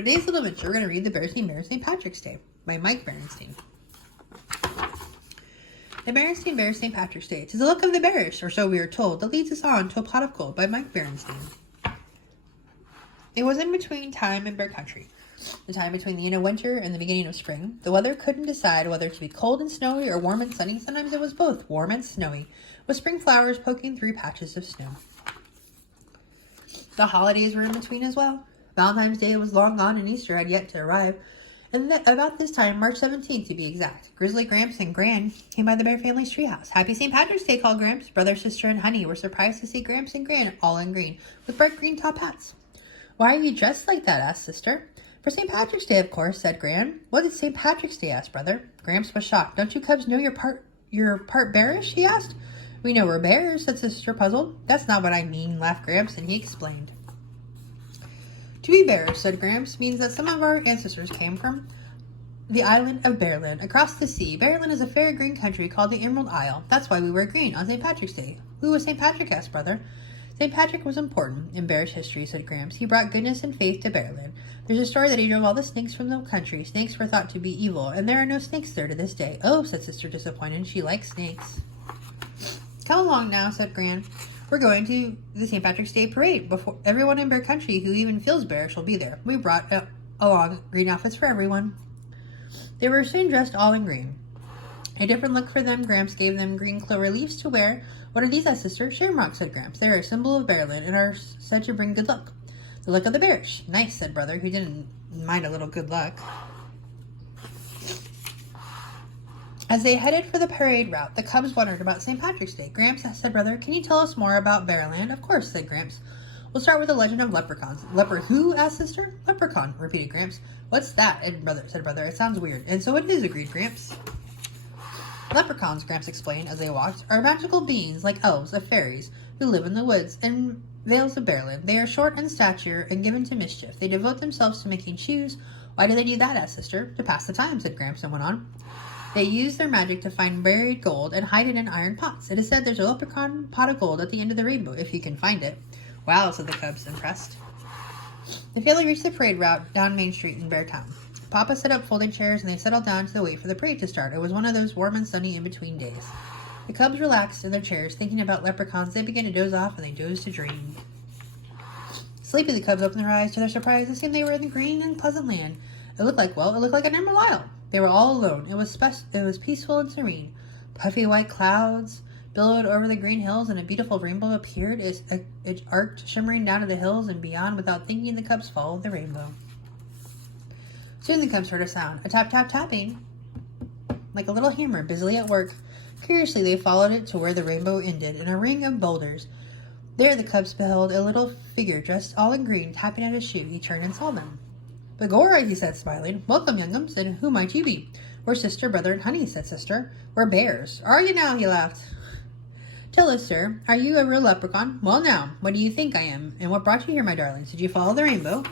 For today's little adventure, we're going to read The Bernstein Bear St. Patrick's Day by Mike Bernstein. The Bernstein Bear St. Patrick's Day. 'Tis the luck of the bearish, or so we are told, that leads us on to a pot of gold by Mike Bernstein. It was in between time and bear country, the time between the end of winter and the beginning of spring. The weather couldn't decide whether to be cold and snowy or warm and sunny. Sometimes it was both warm and snowy, with spring flowers poking through patches of snow. The holidays were in between as well. Valentine's Day was long gone and Easter had yet to arrive. And about this time, March 17th to be exact, Grizzly Gramps and Gran came by the Bear family's treehouse. Happy St. Patrick's Day, called Gramps. Brother, sister, and Honey were surprised to see Gramps and Gran all in green, with bright green top hats. Why are you dressed like that? Asked Sister. For St. Patrick's Day, of course, said Gran. What is St. Patrick's Day? Asked Brother. Gramps was shocked. Don't you cubs know you're part bearish? He asked. We know we're bears, said Sister, puzzled. That's not what I mean, laughed Gramps, and he explained. To be bears, said Gramps, means that some of our ancestors came from the island of Bearland, across the sea. Bearland is a fair green country called the Emerald Isle. That's why we wear green on St. Patrick's Day. Who was St. Patrick? Asked Brother. St. Patrick was important in bearish history, said Gramps. He brought goodness and faith to Bearland. There's a story that he drove all the snakes from the country. Snakes were thought to be evil, and there are no snakes there to this day. Oh, said Sister, disappointed. She likes snakes. Come along now, said Gran. We're going to the St. Patrick's Day parade. Before everyone in Bear Country who even feels bearish will be there. We brought along green outfits for everyone. They were soon dressed all in green. A different look for them. Gramps gave them green clover leaves to wear. What are these, asked Sister? Shamrocks, said Gramps. They are a symbol of Bearland and are said to bring good luck. The luck of the bearish. Nice, said Brother, who didn't mind a little good luck. As they headed for the parade route, the cubs wondered about St. Patrick's Day. Gramps, said Brother, can you tell us more about Bearland? Of course, said Gramps. We'll start with the legend of leprechauns. Leper who? Asked Sister. Leprechaun, repeated Gramps. What's that? Said Brother. It sounds weird. And so it is, agreed Gramps. Leprechauns, Gramps explained as they walked, are magical beings like elves or fairies who live in the woods and vales of Bearland. They are short in stature and given to mischief. They devote themselves to making shoes. Why do they do that? Asked Sister. To pass the time, said Gramps, and went on. They use their magic to find buried gold and hide it in iron pots. It is said there's a leprechaun pot of gold at the end of the rainbow, if you can find it. Wow, said the cubs, impressed. The family reached the parade route down Main Street in Beartown. Papa set up folding chairs, and they settled down to wait for the parade to start. It was one of those warm and sunny in-between days. The cubs relaxed in their chairs, thinking about leprechauns. They began to doze off, and they dozed to dream. Sleepy, the cubs opened their eyes. To their surprise, it seemed they were in the green and pleasant land. It looked like an Emerald Isle. They were all alone. It was peaceful and serene. Puffy white clouds billowed over the green hills, and a beautiful rainbow appeared. It arced, shimmering down to the hills and beyond. Without thinking, the cubs followed the rainbow. Soon the cubs heard a sound, a tap-tap-tapping, like a little hammer busily at work. Curiously, they followed it to where the rainbow ended, in a ring of boulders. There the cubs beheld a little figure dressed all in green, tapping at his shoe. He turned and saw them. Begorra, he said, smiling. Welcome, young'ums, and who might you be? We're Sister, Brother, and Honey, said Sister. We're bears. Are you now? He laughed. Tell us, sir, are you a real leprechaun? Well, now, what do you think I am? And what brought you here, my darlings? Did you follow the rainbow?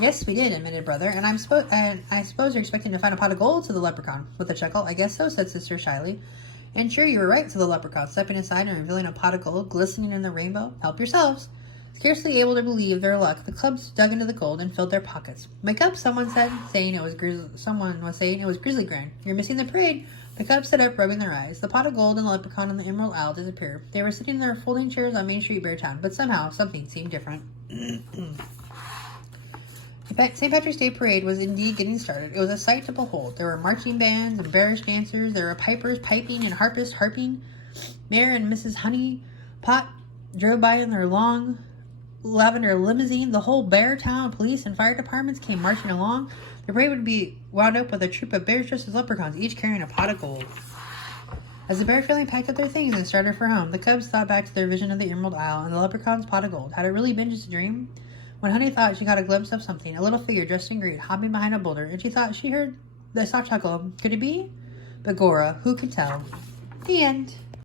Yes, we did, admitted Brother, and I suppose you're expecting to find a pot of gold, said the leprechaun. With a chuckle. I guess so, said Sister shyly. And sure, you were right, said the leprechaun, stepping aside and revealing a pot of gold glistening in the rainbow. Help yourselves. Scarcely able to believe their luck, the cubs dug into the gold and filled their pockets. Wake up, someone was saying it was Grizzly Gran. You're missing the parade. The cubs stood up, rubbing their eyes. The pot of gold and the leprechaun and the Emerald Isle disappeared. They were sitting in their folding chairs on Main Street, Beartown, but somehow something seemed different. The St. Patrick's Day parade was indeed getting started. It was a sight to behold. There were marching bands and bearish dancers. There were pipers piping and harpists harping. Mayor and Mrs. Honey Pot drove by in their long lavender limousine. The whole Beartown police and fire departments came marching along. The parade would be wound up with a troop of bears dressed as leprechauns, each carrying a pot of gold. As the bear family packed up their things and started for home, the cubs thought back to their vision of the Emerald Isle and the leprechaun's pot of gold. Had it really been just a dream? When Honey thought she caught a glimpse of something, a little figure dressed in green, hopping behind a boulder, and she thought she heard the soft chuckle. Could it be? Begorra, who could tell? The end.